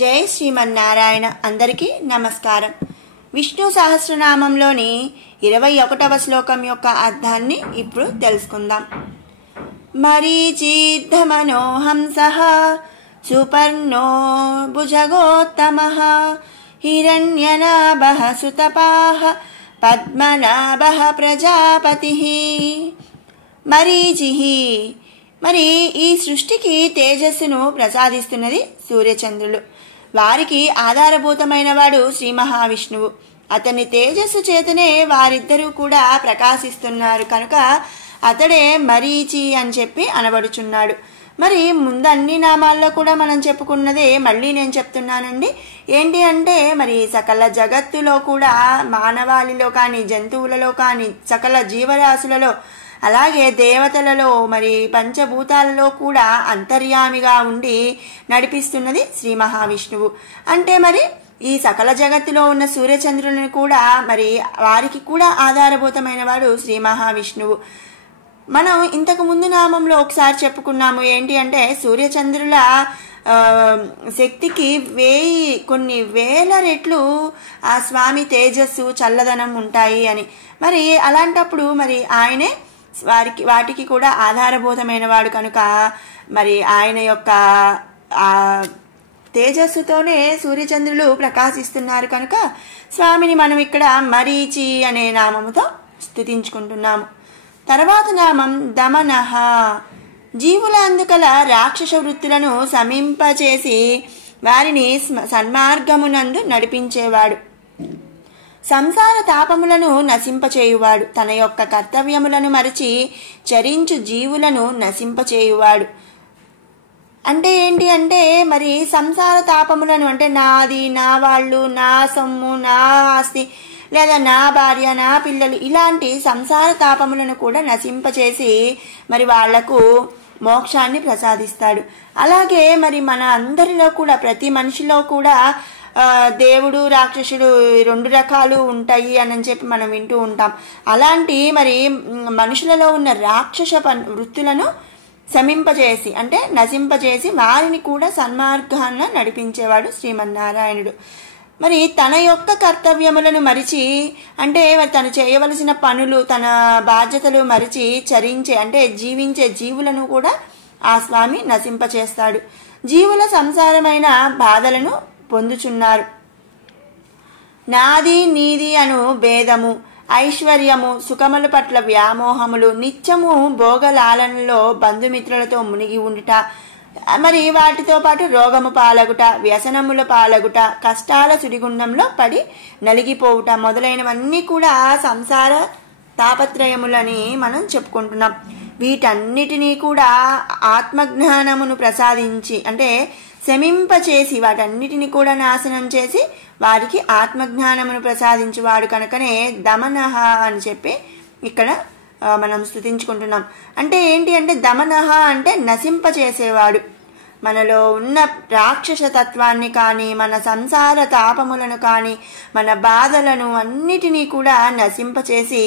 జై శ్రీమన్నారాయణ. అందరికీ నమస్కారం. విష్ణు సహస్రనామంలోని 21వ శ్లోకం యొక్క అర్థాన్ని ఇప్పుడు తెలుసుకుందాం. మరీచిద్ధమనో హంసః సుపర్ణో భుజగోత్తమః హిరణ్యనాభః సుతపాః పద్మనాభః ప్రజాపతిః. మరీచిః మరి ఈ సృష్టికి తేజస్సును ప్రసాదిస్తున్నది సూర్యచంద్రులు. వారికి ఆధారభూతమైన వాడు శ్రీ మహావిష్ణువు. అతని తేజస్సు చేతనే వారిద్దరూ కూడా ప్రకాశిస్తున్నారు కనుక అతడే మరీచి అని చెప్పి అనబడుచున్నాడు. మరి ముందు అన్ని నామాల్లో కూడా మనం చెప్పుకున్నదే మళ్ళీ నేను చెప్తున్నానండి. ఏంటి అంటే మరి సకల జగత్తులో కూడా మానవాళిలో కానీ జంతువులలో కానీ సకల జీవరాశులలో అలాగే దేవతలలో మరి పంచభూతాలలో కూడా అంతర్యామిగా ఉండి నడిపిస్తున్నది శ్రీ మహావిష్ణువు. అంటే మరి ఈ సకల జగత్తులో ఉన్న సూర్యచంద్రులను కూడా మరి వారికి కూడా ఆధారభూతమైన వాడు శ్రీ మహావిష్ణువు. మనం ఇంతకు ముందు నామంలో ఒకసారి చెప్పుకున్నాము. ఏంటి అంటే సూర్యచంద్రుల శక్తికి కొన్ని వేల రెట్లు ఆ స్వామి తేజస్సు చల్లదనం ఉంటాయి అని. మరి అలాంటప్పుడు మరి ఆయనే వాటికి కూడా ఆధారభూతమైన వాడు కనుక మరి ఆయన యొక్క ఆ తేజస్సుతోనే సూర్యచంద్రులు ప్రకాశిస్తున్నారు కనుక స్వామిని మనం ఇక్కడ మరీచి అనే నామముతో స్తుతించుకుంటున్నాము. తర్వాత నామం దమనః. జీవుల అందుకల రాక్షస వృత్తులను శమింపచేసి వారిని సన్మార్గమునందు నడిపించేవాడు. సంసార తాపములను నశింపచేయువాడు. తన యొక్క కర్తవ్యములను మరచి చరించు జీవులను నశింపచేయువాడు. అంటే ఏంటి అంటే మరి సంసార తాపములను అంటే నాది, నా వాళ్ళు, నా సొమ్ము, నా ఆస్తి లేదా నా భార్య, నా పిల్లలు ఇలాంటి సంసార తాపములను కూడా నశింపచేసి మరి వాళ్లకు మోక్షాన్ని ప్రసాదిస్తాడు. అలాగే మరి మన అందరిలో కూడా ప్రతి మనిషిలో కూడా దేవుడు రాక్షసుడు 2 రకాలు ఉంటాయి అని చెప్పి మనం వింటూ ఉంటాం. అలాంటి మరి మనుషులలో ఉన్న రాక్షస వృత్తులను శమింపజేసి అంటే నశింపజేసి వారిని కూడా సన్మార్గాన్ని నడిపించేవాడు శ్రీమన్నారాయణుడు. మరి తన యొక్క కర్తవ్యములను మరిచి అంటే తను చేయవలసిన పనులు తన బాధ్యతలు మరిచి చరించే అంటే జీవించే జీవులను కూడా ఆ స్వామి నశింపచేస్తాడు. జీవుల సంసారమైన బాధలను పొందుచున్నారు. నాది నీది అను భేదము, ఐశ్వర్యము, సుఖముల పట్ల వ్యామోహములు, నిత్యము భోగలాలనలో బంధుమిత్రులతో మునిగి ఉండుట, మరి వాటితో పాటు రోగము పాలగుట, వ్యసనముల పాలగుట, కష్టాల సుడిగుండంలో పడి నలిగిపోవుట మొదలైనవన్నీ కూడా సంసార తాపత్రయములని మనం చెప్పుకుంటున్నాం. వీటన్నిటినీ కూడా ఆత్మజ్ఞానమును ప్రసాదించి అంటే శమింపచేసి వాటన్నిటిని కూడా నాశనం చేసి వారికి ఆత్మజ్ఞానమును ప్రసాదించువాడు కనుకనే దమనః అని చెప్పి ఇక్కడ మనం స్తుతించుకుంటున్నాం. అంటే ఏంటి అంటే దమనః అంటే నశింపచేసేవాడు. మనలో ఉన్న రాక్షస తత్వాన్ని కానీ మన సంసార తాపములను కానీ మన బాధలను అన్నిటినీ కూడా నశింపచేసి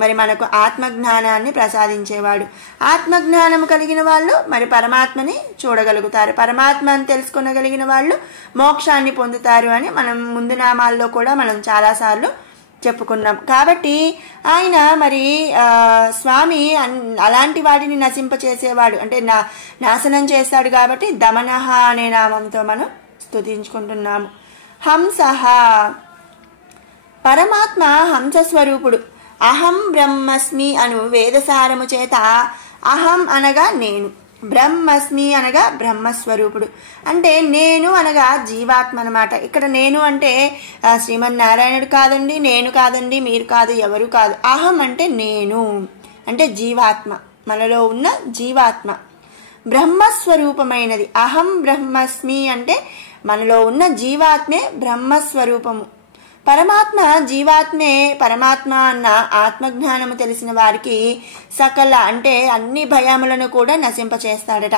మరి మనకు ఆత్మజ్ఞానాన్ని ప్రసాదించేవాడు. ఆత్మజ్ఞానము కలిగిన వాళ్ళు మరి పరమాత్మని చూడగలుగుతారు. పరమాత్మని తెలుసుకొనగలిగిన వాళ్ళు మోక్షాన్ని పొందుతారు అని మనం ముందు నామాల్లో కూడా మనం చాలాసార్లు చెప్పుకున్నాం. కాబట్టి ఆయన మరి స్వామి అలాంటి వాటిని నశింపచేసేవాడు అంటే నాశనం చేస్తాడు. కాబట్టి దమనః అనే నామంతో మనం స్తుతించుకుంటున్నాము. హంసః. పరమాత్మ హంసస్వరూపుడు. అహం బ్రహ్మస్మి అను వేదసారము చేత అహం అనగా నేను, బ్రహ్మస్మి అనగా బ్రహ్మస్వరూపుడు. అంటే నేను అనగా జీవాత్మ అన్నమాట. ఇక్కడ నేను అంటే శ్రీమన్నారాయణుడు కాదండి, నేను కాదండి, మీరు కాదు, ఎవరు కాదు. అహం అంటే నేను అంటే జీవాత్మ, మనలో ఉన్న జీవాత్మ బ్రహ్మస్వరూపమైనది. అహం బ్రహ్మస్మి అంటే మనలో ఉన్న జీవాత్మే బ్రహ్మస్వరూపము. పరమాత్మ జీవాత్మే. పరమాత్మ అన్న ఆత్మజ్ఞానము తెలిసిన వారికి సకల అంటే అన్ని భయములను కూడా నశింపచేస్తాడట.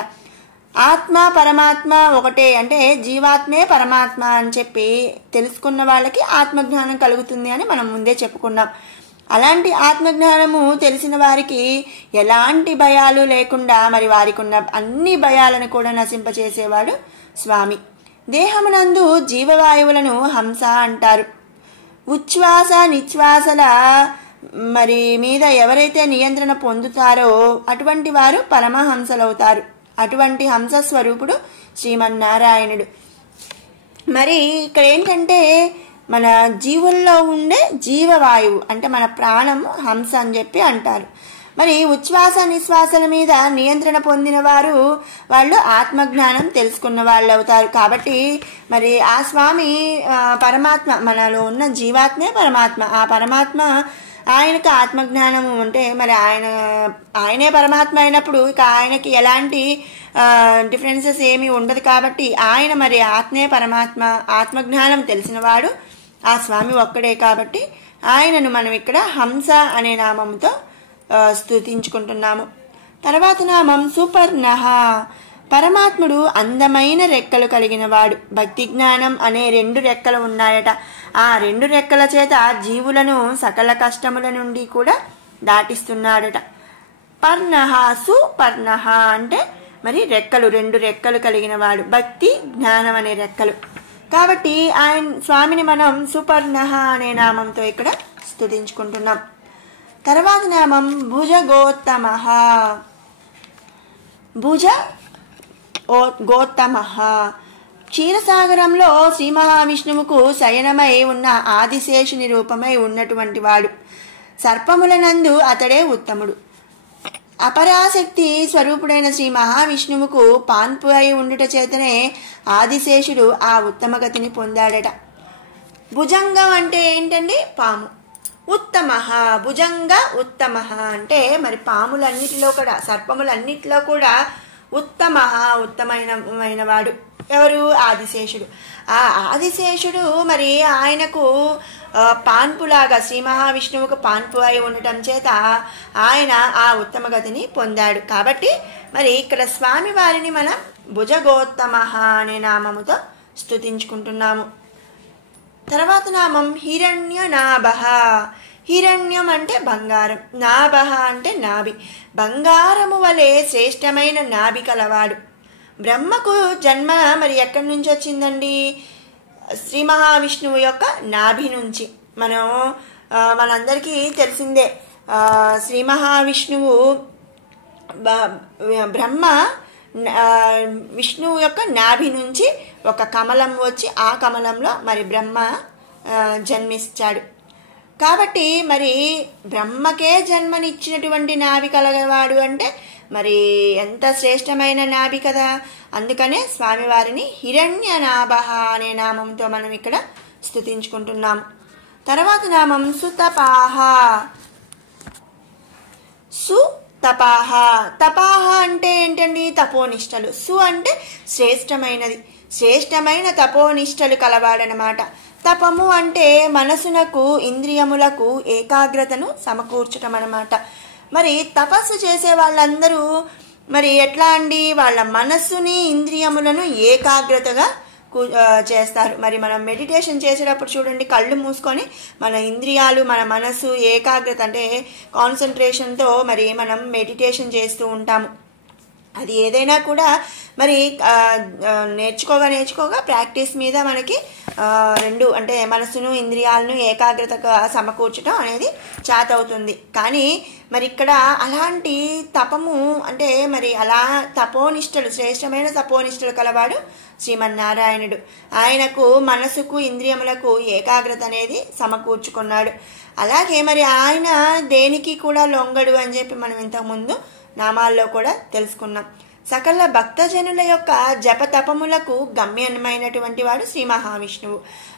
ఆత్మ పరమాత్మ ఒకటే అంటే జీవాత్మే పరమాత్మ అని చెప్పి తెలుసుకున్న వాళ్ళకి ఆత్మజ్ఞానం కలుగుతుంది అని మనం ముందే చెప్పుకున్నాం. అలాంటి ఆత్మజ్ఞానము తెలిసిన వారికి ఎలాంటి భయాలు లేకుండా మరి వారికి ఉన్న అన్ని భయాలను కూడా నశింపచేసేవాడు స్వామి. దేహమునందు జీవవాయువులను హంస అంటారు. ఉచ్ఛ్వాస నిశ్వాసల మీద ఎవరైతే నియంత్రణ పొందుతారో అటువంటి వారు పరమహంసలవుతారు. అటువంటి హంస స్వరూపుడు శ్రీమన్నారాయణుడు. మరి ఇక్కడ ఏంటంటే మన జీవుల్లో ఉండే జీవవాయువు అంటే మన ప్రాణము హంస అని చెప్పి అంటారు. మరి ఉచ్ఛ్వాస నిశ్వాసల మీద నియంత్రణ పొందిన వాళ్ళు ఆత్మజ్ఞానం తెలుసుకున్న వాళ్ళు అవుతారు. కాబట్టి మరి ఆ స్వామి పరమాత్మ, మనలో ఉన్న జీవాత్మే పరమాత్మ. ఆ పరమాత్మ ఆయనకు ఆత్మజ్ఞానము ఉంటే మరి ఆయనే పరమాత్మ అయినప్పుడు ఇక ఆయనకి ఎలాంటి డిఫరెన్సెస్ ఏమీ ఉండదు. కాబట్టి ఆయన మరి ఆత్మే పరమాత్మ, ఆత్మజ్ఞానం తెలిసినవాడు ఆ స్వామి ఒక్కడే. కాబట్టి ఆయనను మనం ఇక్కడ హంస అనే నామంతో స్తుతించుకుంటున్నాము. తర్వాత నామం సుపర్ణః. పరమాత్ముడు అందమైన రెక్కలు కలిగిన వాడు. భక్తి జ్ఞానం అనే 2 రెక్కలు ఉన్నాయట. ఆ 2 రెక్కల చేత జీవులను సకల కష్టముల నుండి కూడా దాటిస్తున్నాడట. పర్ణః సుపర్ణః అంటే మరి రెక్కలు, 2 రెక్కలు కలిగిన వాడు. భక్తి జ్ఞానం అనే రెక్కలు. కాబట్టి ఆయన స్వామిని మనం సుపర్ణః అనే నామంతో ఇక్కడ స్తుతించుకుంటున్నాం. తర్వాత నామం భుజగోత్తమః. గోత్తమః. క్షీరసాగరంలో శ్రీ మహావిష్ణువుకు శయనమై ఉన్న ఆదిశేషుని రూపమై ఉన్నటువంటి వాడు. సర్పములనందు అతడే ఉత్తముడు. అపరాశక్తి స్వరూపుడైన శ్రీ మహావిష్ణువుకు పాన్పు అయి ఉండుట చేతనే ఆదిశేషుడు ఆ ఉత్తమ గతిని పొందాడట. భుజంగం అంటే ఏంటండి? పాము. ఉత్తమః, భుజంగ ఉత్తమః అంటే మరి పాములన్నిటిలో కూడా, సర్పములన్నిటిలో కూడా ఉత్తమః, ఉత్తమైన వాడు ఎవరు? ఆదిశేషుడు. ఆ ఆదిశేషుడు మరి ఆయనకు పాన్పులాగా శ్రీ మహావిష్ణువుకు పాన్పు అయి ఉండటం చేత ఆయన ఆ ఉత్తమ గతిని పొందాడు. కాబట్టి మరి ఇక్కడ స్వామి వారిని మనం భుజగోత్తమః అనే నామముతో స్తుతించుకుంటున్నాము. తర్వాత నామం హిరణ్యనాభః. హిరణ్యం అంటే బంగారం, నాభః అంటే నాభి. బంగారము వలె శ్రేష్టమైన నాభి కలవాడు. బ్రహ్మకు జన్మ మరి ఎక్కడి నుంచి వచ్చిందండి? శ్రీ మహావిష్ణువు యొక్క నాభి నుంచి. మనందరికీ తెలిసిందే. శ్రీ మహావిష్ణువు బ్రహ్మ విష్ణువు యొక్క నాభి నుంచి ఒక కమలం వచ్చి ఆ కమలంలో మరి బ్రహ్మ జన్మించాడు. కాబట్టి మరి బ్రహ్మకే జన్మనిచ్చినటువంటి నాభి కలగవాడు అంటే మరి ఎంత శ్రేష్టమైన నాభి కదా. అందుకనే స్వామివారిని హిరణ్యనాభః అనే నామంతో మనం ఇక్కడ స్తుతించుకుంటున్నాం. తర్వాత నామం సుతపాః. సుతపాః. తపాః అంటే ఏంటండి? తపోనిష్టలు. సు అంటే శ్రేష్టమైనది, శ్రేష్టమైన తపోనిష్టలు కలవాడనమాట. తపము అంటే మనసునకు ఇంద్రియములకు ఏకాగ్రతను సమకూర్చటం అన్నమాట. మరి తపస్సు చేసే వాళ్ళందరూ మరి ఎట్లా అండి? వాళ్ళ మనస్సుని ఇంద్రియములను ఏకాగ్రతగా చేస్తారు. మరి మనం మెడిటేషన్ చేసేటప్పుడు చూడండి, కళ్ళు మూసుకొని మన ఇంద్రియాలు, మన మనస్సు ఏకాగ్రత అంటే కాన్సన్ట్రేషన్తో మరి మనం మెడిటేషన్ చేస్తూ ఉంటాము. అది ఏదైనా కూడా మరి నేర్చుకోగా ప్రాక్టీస్ మీద మనకి 2 అంటే మనసును ఇంద్రియాలను ఏకాగ్రతగా సమకూర్చడం అనేది చేతవుతుంది. కానీ మరి ఇక్కడ అలాంటి తపము అంటే మరి అలా తపోనిష్టలు, శ్రేష్టమైన తపోనిష్టలు కలవాడు శ్రీమన్నారాయణుడు. ఆయనకు మనసుకు ఇంద్రియములకు ఏకాగ్రత అనేది సమకూర్చుకున్నాడు. అలాగే మరి ఆయన దేనికి కూడా లొంగడు అని చెప్పి మనం ఇంతకుముందు నామాల్లో కూడా తెలుసుకున్నాం. సకల భక్తజనుల యొక్క జపతపములకు గమ్యమైనటువంటి వాడు శ్రీ మహావిష్ణువు.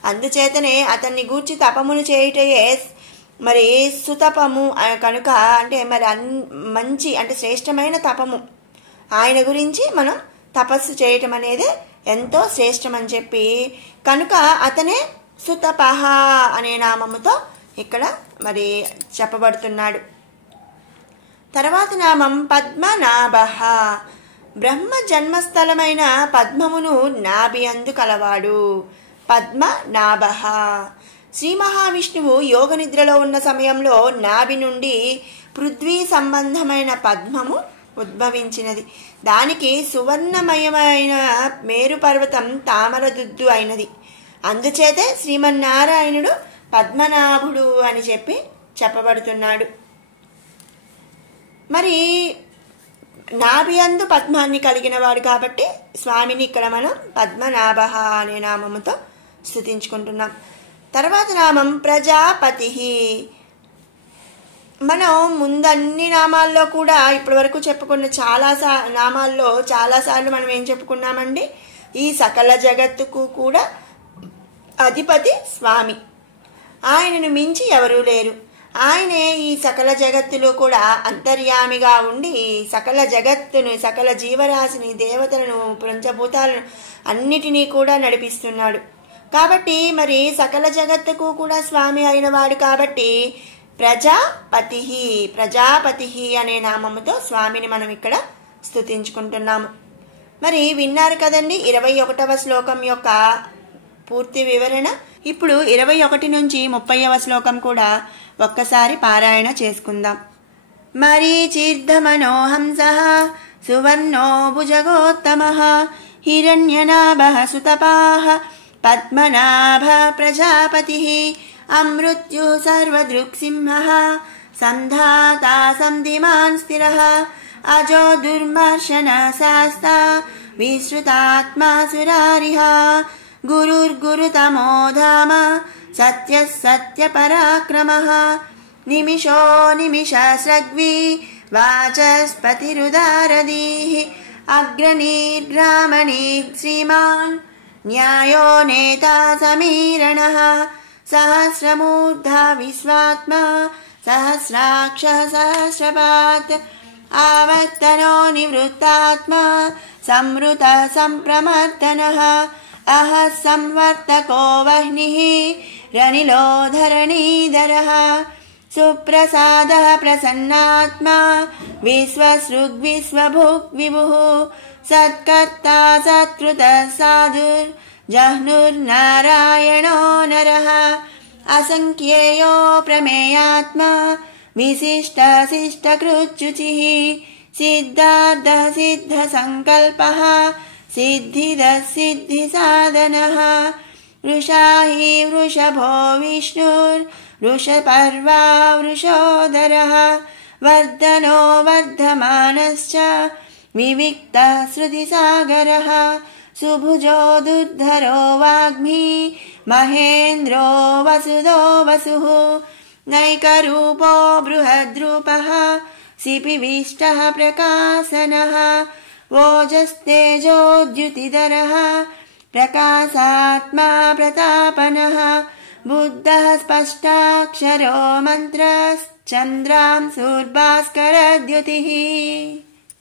అందుచేతనే అతన్ని గూర్చి తపములు చేయుటయే మరి సుతపము కనుక. అంటే మరి మంచి అంటే శ్రేష్టమైన తపము. ఆయన గురించి మనం తపస్సు చేయటం అనేది ఎంతో శ్రేష్టమని చెప్పి కనుక అతనే సుతపః అనే నామముతో ఇక్కడ మరి చెప్పబడుతున్నాడు. తర్వాత నామం పద్మనాభః. బ్రహ్మ జన్మస్థలమైన పద్మమును నాభి అందు కలవాడు. పద్మనాభః. శ్రీ మహావిష్ణువు యోగ నిద్రలో ఉన్న సమయంలో నాభి నుండి పృథ్వీ సంబంధమైన పద్మము ఉద్భవించినది. దానికి సువర్ణమయమైన మేరు పర్వతం తామరదుద్దు అయినది. అందుచేతే శ్రీమన్నారాయణుడు పద్మనాభుడు అని చెప్పబడుతున్నాడు. మరి నాభియందు పద్మాన్ని కలిగిన వాడు కాబట్టి స్వామిని ఇక్కడ మనం పద్మనాభ అనే నామముతో స్తుతించుకుంటున్నాం. తర్వాత నామం ప్రజాపతి. మనం ముందన్ని నామాల్లో కూడా ఇప్పటి వరకు చెప్పుకున్న నామాల్లో చాలాసార్లు మనం ఏం చెప్పుకున్నామండి, ఈ సకల జగత్తుకు కూడా అధిపతి స్వామి. ఆయనను మించి ఎవరూ లేరు. ఆయనే ఈ సకల జగత్తులో కూడా అంతర్యామిగా ఉండి సకల జగత్తును, సకల జీవరాశిని, దేవతలను, పంచభూతాలను అన్నిటినీ కూడా నడిపిస్తున్నాడు. కాబట్టి మరి సకల జగత్తుకు కూడా స్వామి అయిన వాడు కాబట్టి ప్రజాపతి అనే నామముతో స్వామిని మనం ఇక్కడ స్తుతించుకుంటున్నాము. మరి విన్నారు కదండి 21వ శ్లోకం యొక్క పూర్తి వివరణ. ఇప్పుడు 21 నుంచి 30వ శ్లోకం కూడా ఒక్కసారి పారాయణ చేసుకుందాం. మరీచిర్ధమనోహంసః సువర్ణో భుజగోత్తమః హిరణ్యనాభః సుతపాః పద్మనాభ ప్రజాపతిః అమృత్యు సర్వదృక్సింహః సంధాతా సంధిమాన్ స్థిరః అజో దుర్మర్శన శాస్తా విశ్రుతాత్మా సురారిః గురుర్గురుతమో ధామ సత్యః సత్యపరాక్రమః నిమిషో నిమిషస్రగ్వి వాచస్పతిరుదారదీః అగ్రనీర్గ్రామణీర్ శ్రీమాన్ న్యాయో నేతా సమీరణః సహస్రమూర్ధా విశ్వాత్మా సహస్రాక్ష సహస్రపాత్ ఆవర్తనో నివృత్తాత్మా సంవృత సంప్రమర్దనః అహ సంవర్తకో వహ్నిః రనిలో ధరణీధరః సుప్రసాదః ప్రసన్నాత్మా విశ్వసృగ్విశ్వభుక్ విభుః సత్కర్తా సత్కృతః సాధుర్ జహ్నుర్నారాయణో నరః అసంఖ్యేయో ప్రమేయాత్మా విశిష్టశిష్టకృచ్యుచిః సిద్ధార్థః సిద్ధసంకల్పః సిద్ధిదః సిద్ధిసాధనః వృషాహి వృషభో విష్ణుర్ వృషపర్వా వృషోదరః వర్ధనో వర్ధమానశ్చ వివిక్తః శృతిసాగరః సుభుజో దుర్ధరో వాగ్మి మహేంద్రో వసుదో వసుః నైకరూపో బృహద్రూపః సిపివిష్టః ప్రకాశనః ఓజస్తేజోద్యుతిధరః ప్రకాశాత్మా ప్రతాపనః బుద్ధః స్పష్టాక్షరో మంత్రశ్చంద్రాంశుర్భాస్కరద్యుతిః.